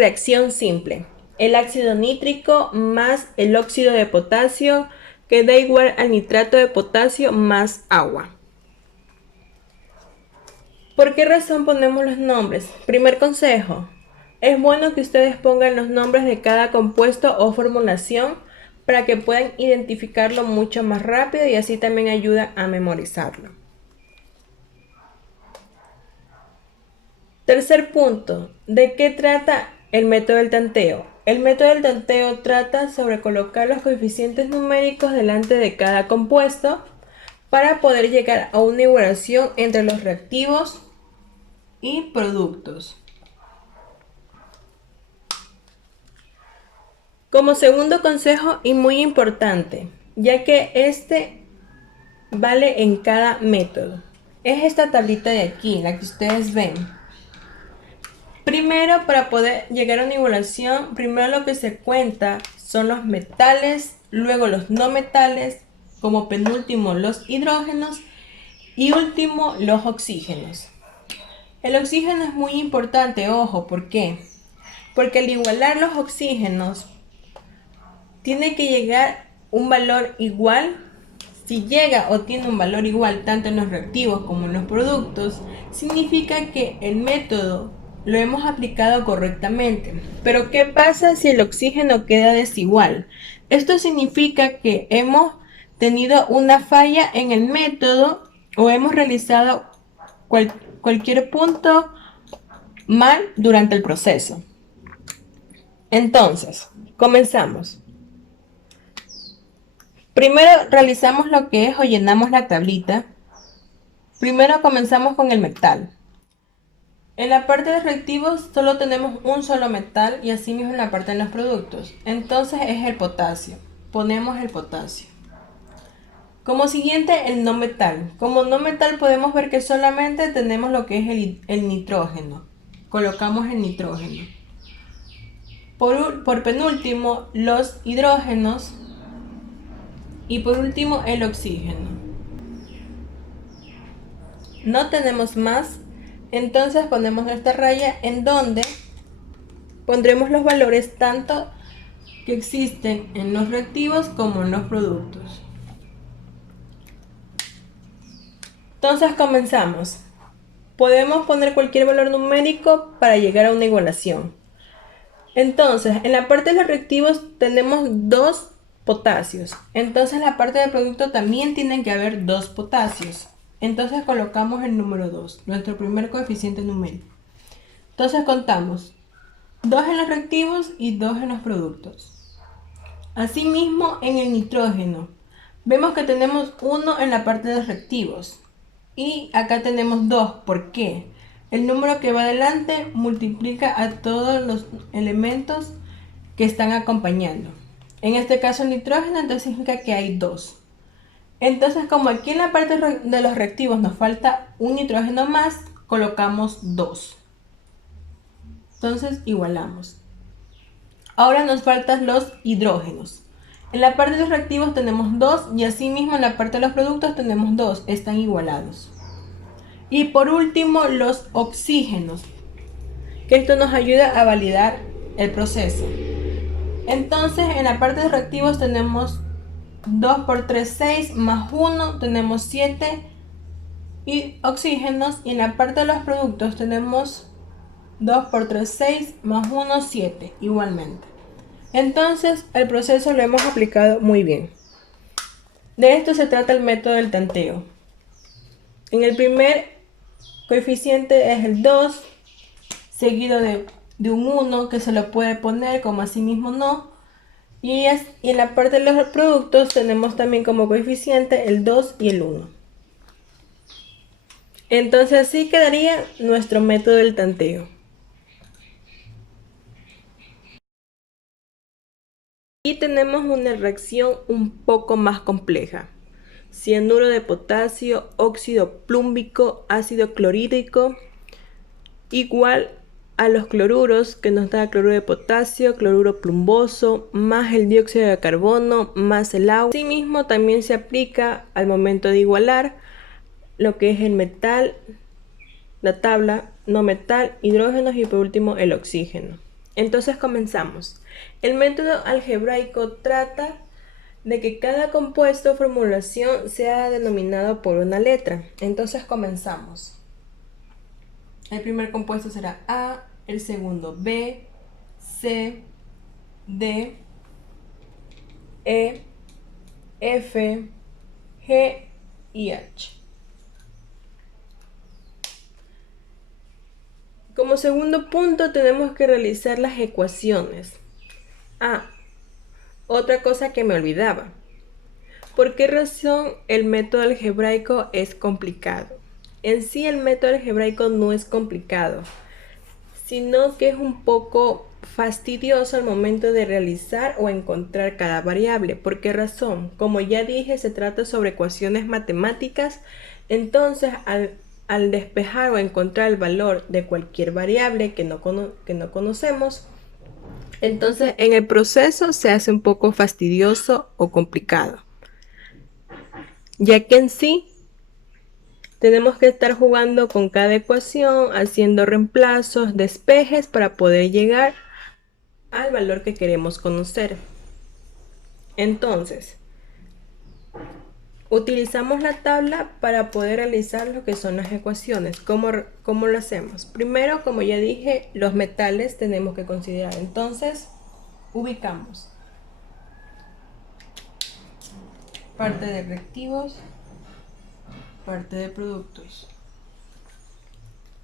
reacción simple. El ácido nítrico más el óxido de potasio, que da igual al nitrato de potasio más agua. ¿Por qué razón ponemos los nombres? Primer consejo. Es bueno que ustedes pongan los nombres de cada compuesto o formulación para que puedan identificarlo mucho más rápido y así también ayuda a memorizarlo. Tercer punto. ¿De qué trata el método del tanteo? El método del tanteo trata sobre colocar los coeficientes numéricos delante de cada compuesto para poder llegar a una igualación entre los reactivos y productos. Como segundo consejo y muy importante, ya que este vale en cada método, es esta tablita de aquí, la que ustedes ven. Primero, para poder llegar a una igualación, primero lo que se cuenta son los metales, luego los no metales, como penúltimo los hidrógenos y último los oxígenos. El oxígeno es muy importante, ojo, ¿por qué? Porque al igualar los oxígenos, tiene que llegar un valor igual. Si llega o tiene un valor igual tanto en los reactivos como en los productos, significa que el método lo hemos aplicado correctamente. Pero ¿qué pasa si el oxígeno queda desigual? Esto significa que hemos tenido una falla en el método o hemos realizado cualquier punto mal durante el proceso. Entonces, comenzamos. Primero realizamos lo que es o llenamos la tablita. Primero comenzamos con el metal. En la parte de reactivos solo tenemos un solo metal y así mismo en la parte de los productos. Entonces es el potasio. Ponemos el potasio. Como siguiente el no metal. Como no metal podemos ver que solamente tenemos lo que es el nitrógeno. Colocamos el nitrógeno. Por penúltimo los hidrógenos. Y por último el oxígeno. No tenemos más, entonces ponemos esta raya en donde pondremos los valores tanto que existen en los reactivos como en los productos. Entonces comenzamos. Podemos poner cualquier valor numérico para llegar a una igualación. Entonces, en la parte de los reactivos tenemos 2 potasios. Entonces, en la parte del producto también tienen que haber 2 potasios. Entonces colocamos el número 2, nuestro primer coeficiente numérico. Entonces contamos 2 en los reactivos y 2 en los productos. Asimismo, en el nitrógeno, vemos que tenemos 1 en la parte de los reactivos. Y acá tenemos 2. ¿Por qué? El número que va adelante multiplica a todos los elementos que están acompañando. En este caso el nitrógeno, entonces significa que hay 2. Entonces, como aquí en la parte de los reactivos nos falta un nitrógeno más, colocamos 2. Entonces igualamos. Ahora nos faltan los hidrógenos. En la parte de los reactivos tenemos 2 y asimismo en la parte de los productos tenemos 2, están igualados. Y por último los oxígenos, que esto nos ayuda a validar el proceso. Entonces en la parte de reactivos tenemos 2 por 3, 6, más 1, tenemos 7 y oxígenos. Y en la parte de los productos tenemos 2 por 3, 6, más 1, 7, igualmente. Entonces el proceso lo hemos aplicado muy bien. De esto se trata el método del tanteo. En el primer coeficiente es el 2, seguido de un 1 que se lo puede poner como así mismo no. Y en la parte de los productos tenemos también como coeficiente el 2 y el 1. Entonces así quedaría nuestro método del tanteo. Y tenemos una reacción un poco más compleja. Cianuro de potasio, óxido plúmbico, ácido clorhídrico, igual a los cloruros que nos da cloruro de potasio, cloruro plumboso, más el dióxido de carbono, más el agua. Asimismo también se aplica al momento de igualar lo que es el metal, la tabla, no metal, hidrógenos y por último el oxígeno. Entonces comenzamos. El método algebraico trata de que cada compuesto o formulación sea denominado por una letra. Entonces comenzamos. El primer compuesto será A, el segundo B, C, D, E, F, G y H. Como segundo punto tenemos que realizar las ecuaciones. Otra cosa que me olvidaba. ¿Por qué razón el método algebraico es complicado? En sí el método algebraico no es complicado, sino que es un poco fastidioso al momento de realizar o encontrar cada variable. ¿Por qué razón? Como ya dije, se trata sobre ecuaciones matemáticas, entonces al despejar o encontrar el valor de cualquier variable que no conocemos, entonces en el proceso se hace un poco fastidioso o complicado, ya que en sí tenemos que estar jugando con cada ecuación, haciendo reemplazos, despejes para poder llegar al valor que queremos conocer. Entonces, utilizamos la tabla para poder realizar lo que son las ecuaciones. ¿Cómo lo hacemos? Primero, como ya dije, los metales tenemos que considerar. Entonces, ubicamos parte de reactivos, parte de productos.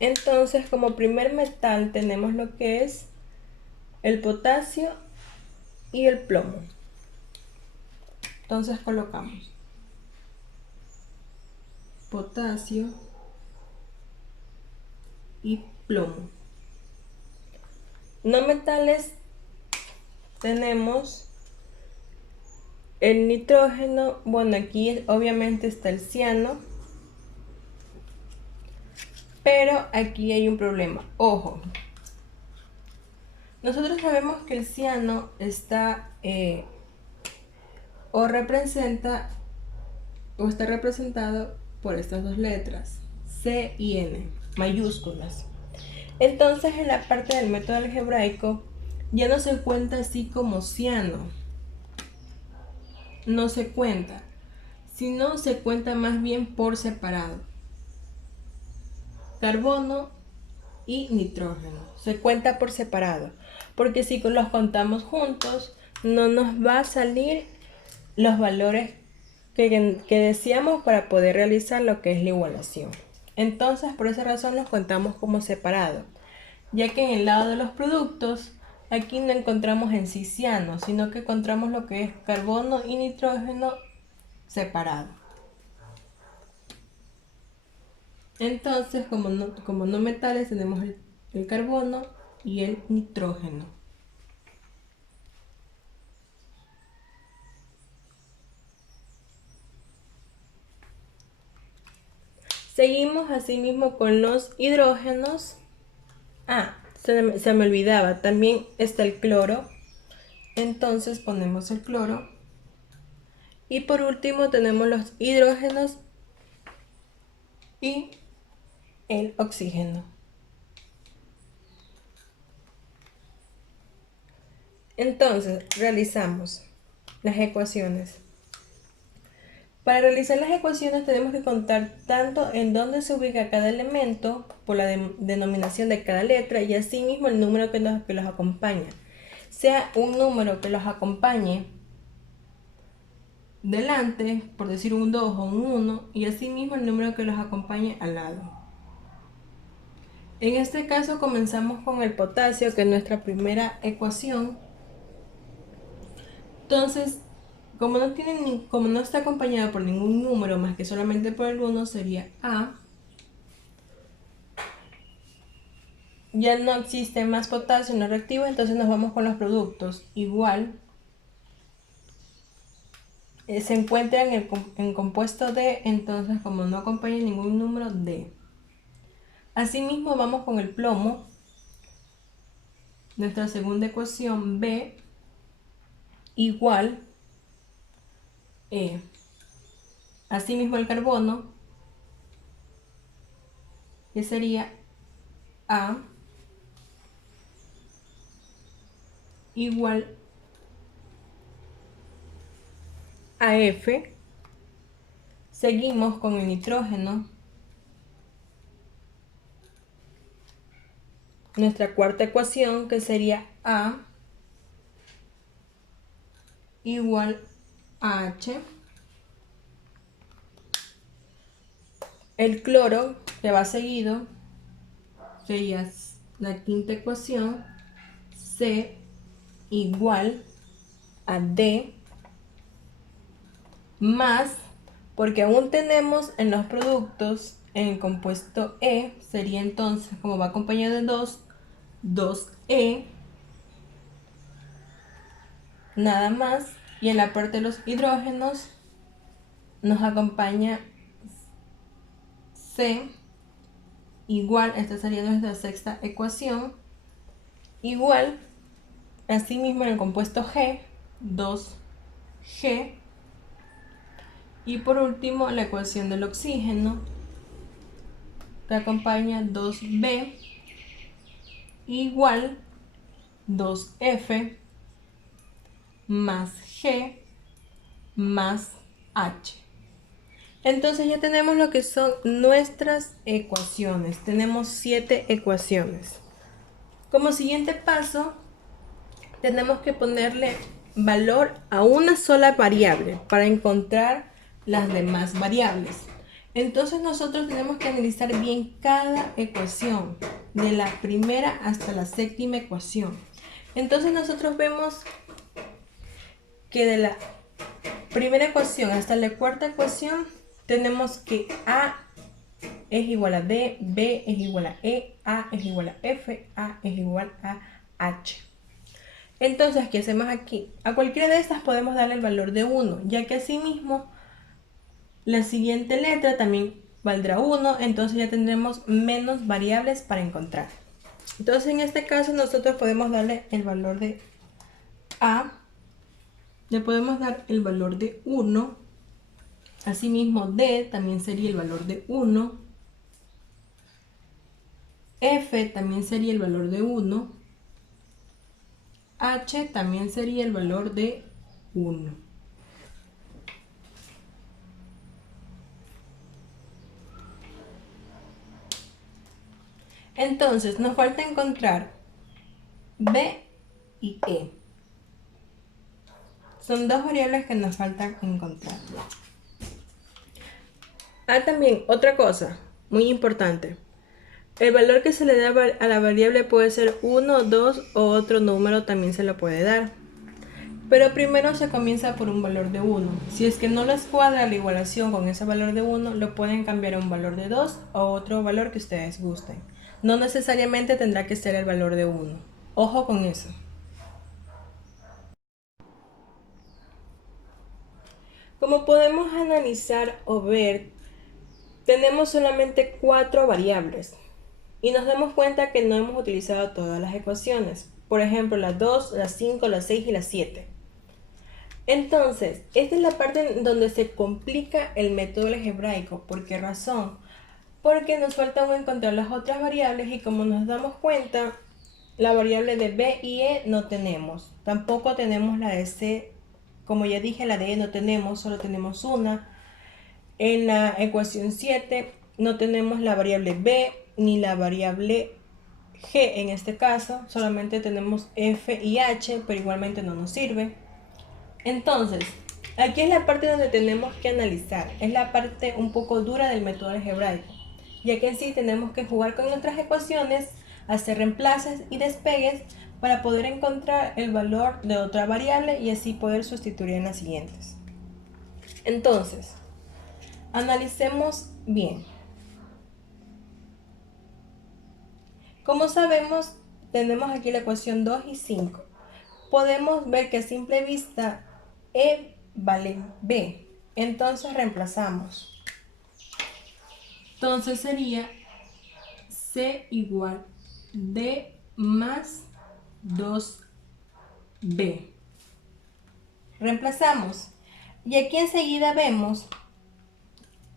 Entonces, como primer metal tenemos lo que es el potasio y el plomo. Entonces colocamos potasio y plomo. No metales tenemos el nitrógeno. Bueno, aquí obviamente está el ciano, pero aquí hay un problema. Ojo, nosotros sabemos que el ciano está o representa o está representado por estas dos letras, C y N, mayúsculas. Entonces en la parte del método algebraico ya no se cuenta así como ciano, no se cuenta, sino se cuenta más bien por separado. Carbono y nitrógeno se cuenta por separado, porque si los contamos juntos no nos va a salir los valores que deseamos para poder realizar lo que es la igualación. Entonces por esa razón los contamos como separados, ya que en el lado de los productos aquí no encontramos en sí ciano, sino que encontramos lo que es carbono y nitrógeno separado. Entonces, como no metales, tenemos el carbono y el nitrógeno. Seguimos asimismo con los hidrógenos. Se me olvidaba, también está el cloro. Entonces ponemos el cloro. Y por último tenemos los hidrógenos y el oxígeno. Entonces realizamos las ecuaciones. Para realizar las ecuaciones tenemos que contar tanto en dónde se ubica cada elemento por la denominación de cada letra y asimismo el número que los acompaña. Sea un número que los acompañe delante, por decir un 2 o un 1, y asimismo el número que los acompañe al lado. En este caso comenzamos con el potasio, que es nuestra primera ecuación. Entonces, como no está acompañado por ningún número más que solamente por el 1, sería A. Ya no existe más potasio no reactivo, entonces nos vamos con los productos. Igual, se encuentra en compuesto D, entonces como no acompaña ningún número, D. Asimismo vamos con el plomo, nuestra segunda ecuación, B igual E. Asimismo el carbono, que sería A igual a F. Seguimos con el nitrógeno. Nuestra cuarta ecuación, que sería A igual a H. El cloro, que va seguido, sería la quinta ecuación, C igual a D, más, porque aún tenemos en los productos, en el compuesto E, sería entonces, como va acompañado de 2, 2E, nada más, y en la parte de los hidrógenos nos acompaña C igual, esta sería nuestra sexta ecuación, igual, asimismo en el compuesto G, 2G, y por último la ecuación del oxígeno, que acompaña 2B igual 2F más G más H. Entonces ya tenemos lo que son nuestras ecuaciones. Tenemos 7 ecuaciones. Como siguiente paso, tenemos que ponerle valor a una sola variable para encontrar las demás variables. Entonces nosotros tenemos que analizar bien cada ecuación, de la primera hasta la séptima ecuación. Entonces nosotros vemos que de la primera ecuación hasta la cuarta ecuación tenemos que A es igual a D, B es igual a E, A es igual a F, A es igual a H. Entonces, ¿qué hacemos aquí? A cualquiera de estas podemos darle el valor de 1, ya que asimismo la siguiente letra también valdrá 1, entonces ya tendremos menos variables para encontrar. Entonces, en este caso nosotros podemos darle el valor de A, le podemos dar el valor de 1, asimismo D también sería el valor de 1, F también sería el valor de 1, H también sería el valor de 1. Entonces nos falta encontrar B y E. Son dos variables que nos faltan encontrar. También otra cosa muy importante. El valor que se le da a la variable puede ser 1, 2 o otro número también se lo puede dar. Pero primero se comienza por un valor de 1. Si es que no les cuadra la igualación con ese valor de 1, lo pueden cambiar a un valor de 2 o otro valor que ustedes gusten. No necesariamente tendrá que ser el valor de 1. Ojo con eso. Como podemos analizar o ver, tenemos solamente 4 variables y nos damos cuenta que no hemos utilizado todas las ecuaciones. Por ejemplo, las 2, las 5, las 6 y las 7. Entonces, esta es la parte donde se complica el método algebraico. ¿Por qué razón? Porque nos falta aún encontrar las otras variables y como nos damos cuenta, la variable de B y E no tenemos. Tampoco tenemos la de C. Como ya dije, la de E no tenemos, solo tenemos una. En la ecuación 7 no tenemos la variable B ni la variable G en este caso, solamente tenemos F y H, pero igualmente no nos sirve. Entonces, aquí es la parte donde tenemos que analizar, es la parte un poco dura del método algebraico, ya que en sí tenemos que jugar con nuestras ecuaciones, hacer reemplazos y despegues para poder encontrar el valor de otra variable y así poder sustituir en las siguientes. Entonces, analicemos bien. Como sabemos, tenemos aquí la ecuación 2 y 5. Podemos ver que a simple vista E vale B. Entonces reemplazamos. Entonces sería C igual D más 2B. Reemplazamos. Y aquí enseguida vemos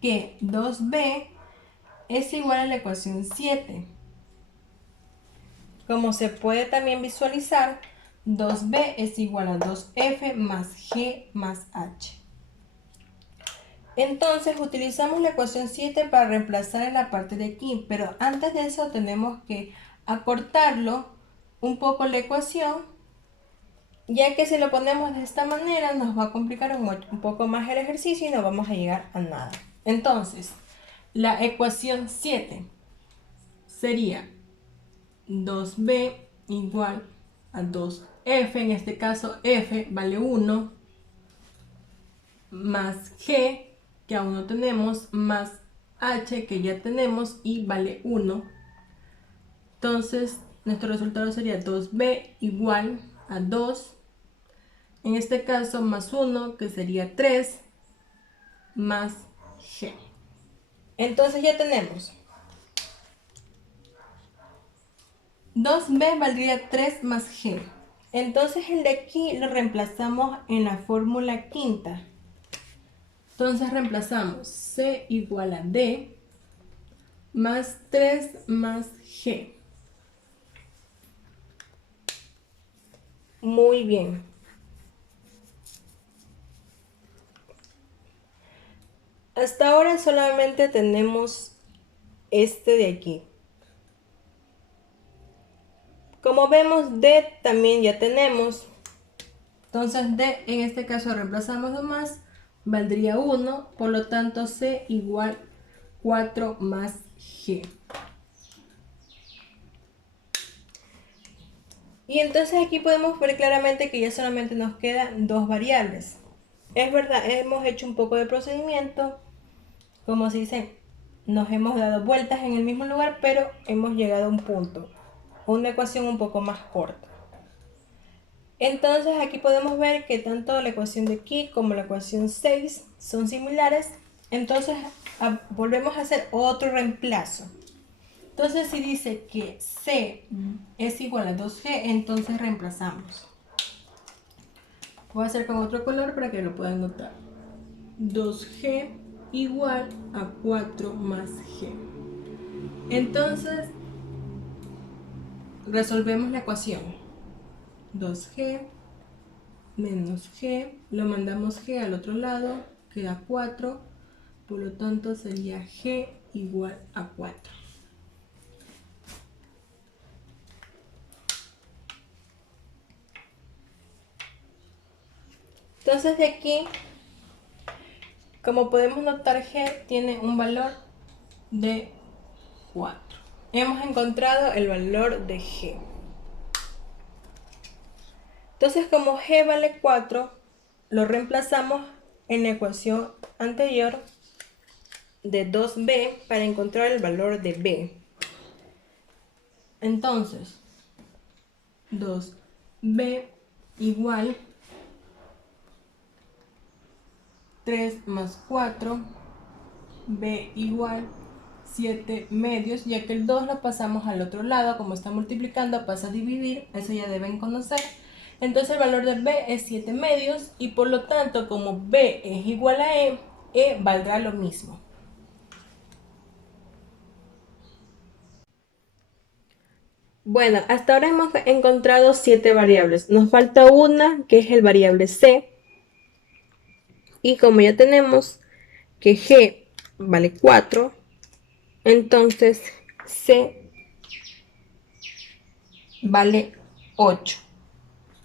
que 2B es igual a la ecuación 7. Como se puede también visualizar, 2b es igual a 2f más g más h. Entonces utilizamos la ecuación 7 para reemplazar en la parte de aquí, pero antes de eso tenemos que acortarlo un poco la ecuación, ya que si lo ponemos de esta manera nos va a complicar un poco más el ejercicio y no vamos a llegar a nada. Entonces, la ecuación 7 sería 2b igual a 2f, en este caso f vale 1, más g, que aún no tenemos, más h, que ya tenemos, y vale 1. Entonces, nuestro resultado sería 2b igual a 2, en este caso más 1, que sería 3, más g. Entonces ya tenemos 2b valdría 3 más g. Entonces el de aquí lo reemplazamos en la fórmula quinta. Entonces reemplazamos c igual a d más 3 más g. Muy bien. Hasta ahora solamente tenemos este de aquí. Como vemos, d también ya tenemos. Entonces d en este caso reemplazamos nomás, valdría 1, por lo tanto c igual 4 más g. Y entonces aquí podemos ver claramente que ya solamente nos quedan dos variables. Es verdad, hemos hecho un poco de procedimiento, como se dice, nos hemos dado vueltas en el mismo lugar, pero hemos llegado a un punto, una ecuación un poco más corta. Entonces aquí podemos ver que tanto la ecuación de aquí como la ecuación 6 son similares. Entonces volvemos a hacer otro reemplazo. Entonces si dice que C es igual a 2G, entonces reemplazamos. Voy a hacer con otro color para que lo puedan notar. 2G igual a 4 más G. Entonces resolvemos la ecuación. 2G menos G, lo mandamos G al otro lado, queda 4, por lo tanto sería G igual a 4. Entonces de aquí, como podemos notar, G tiene un valor de 4. Hemos encontrado el valor de G. Entonces como G vale 4, lo reemplazamos en la ecuación anterior de 2b para encontrar el valor de b. Entonces 2b igual 3 más 4, b igual 7 medios, ya que el 2 lo pasamos al otro lado, como está multiplicando pasa a dividir, eso ya deben conocer. Entonces el valor de b es 7 medios y por lo tanto como b es igual a e valdrá lo mismo. Bueno, hasta ahora hemos encontrado 7 variables. Nos falta una que es el variable c. Y como ya tenemos que g vale 4, entonces c vale 8.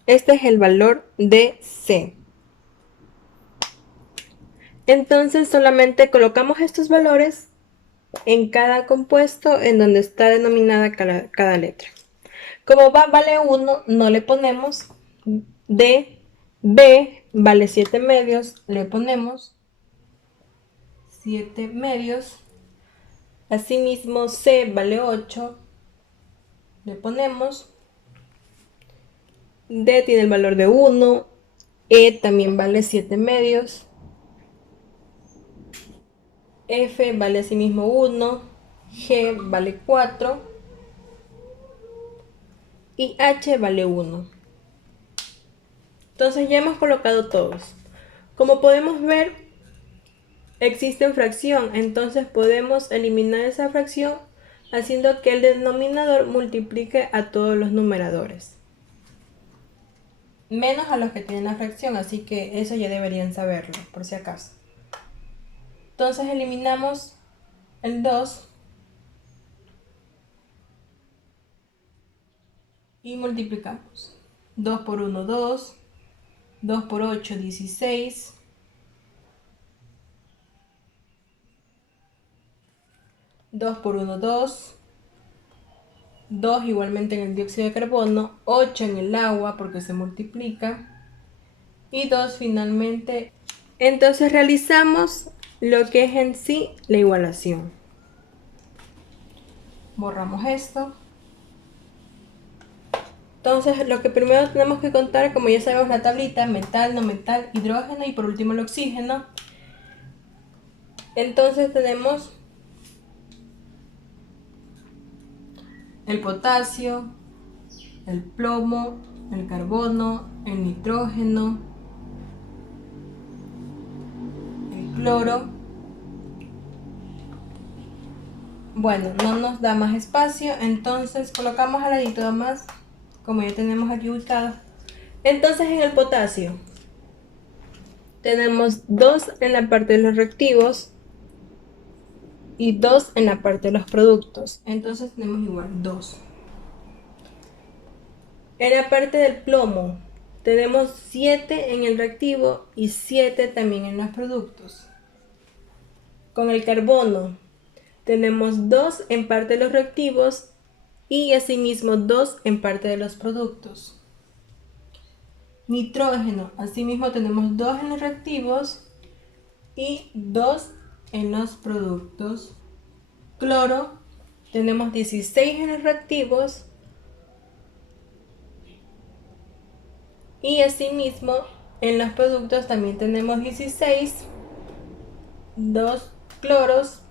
Este es el valor de c. Entonces solamente colocamos estos valores en cada compuesto en donde está denominada cada letra. Como vale 1, no le ponemos. D, B vale 7 medios, le ponemos 7 medios. Asimismo, C vale 8, le ponemos. D tiene el valor de 1, E también vale 7 medios. F vale asimismo 1, G vale 4 y H vale 1. Entonces ya hemos colocado todos. Como podemos ver, existe fracción, entonces podemos eliminar esa fracción haciendo que el denominador multiplique a todos los numeradores. menos a los que tienen la fracción, así que eso ya deberían saberlo, por si acaso. Entonces eliminamos el 2 y multiplicamos. 2 por 1, 2. 2 por 8, 16. 2 por 1, 2. 2 igualmente en el dióxido de carbono. 8 en el agua porque se multiplica. Y 2 finalmente. Entonces realizamos lo que es en sí la igualación. Borramos esto. Entonces lo que primero tenemos que contar, como ya sabemos la tablita, metal, no metal, hidrógeno y por último el oxígeno. Entonces tenemos el potasio, el plomo, el carbono, el nitrógeno, el cloro. Bueno, no nos da más espacio, entonces colocamos al ladito más, como ya tenemos aquí ubicado. Entonces en el potasio tenemos 2 en la parte de los reactivos y 2 en la parte de los productos. Entonces tenemos igual 2. En la parte del plomo tenemos 7 en el reactivo y 7 también en los productos. Con el carbono tenemos 2 en parte de los reactivos y asimismo 2 en parte de los productos. Nitrógeno, asimismo tenemos 2 en los reactivos y 2 en los productos. Cloro, tenemos 16 en los reactivos y asimismo en los productos también tenemos 16, 2 cloros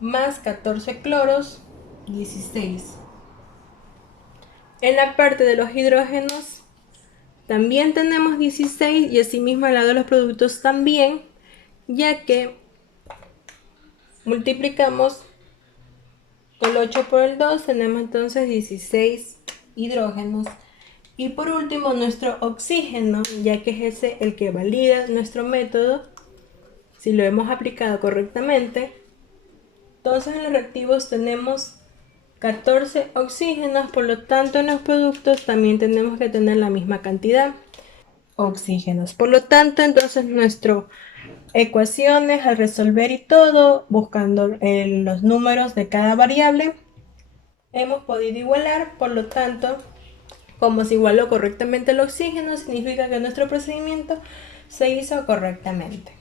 más 14 cloros, 16. En la parte de los hidrógenos también tenemos 16 y asimismo al lado de los productos también, ya que multiplicamos el 8 por el 2, tenemos entonces 16 hidrógenos. Y por último nuestro oxígeno, ya que es ese el que valida nuestro método, si lo hemos aplicado correctamente. Entonces en los reactivos tenemos 14 oxígenos, por lo tanto en los productos también tenemos que tener la misma cantidad oxígenos. Por lo tanto, entonces nuestras ecuaciones al resolver y todo, buscando los números de cada variable, hemos podido igualar. Por lo tanto, como se igualó correctamente el oxígeno, significa que nuestro procedimiento se hizo correctamente.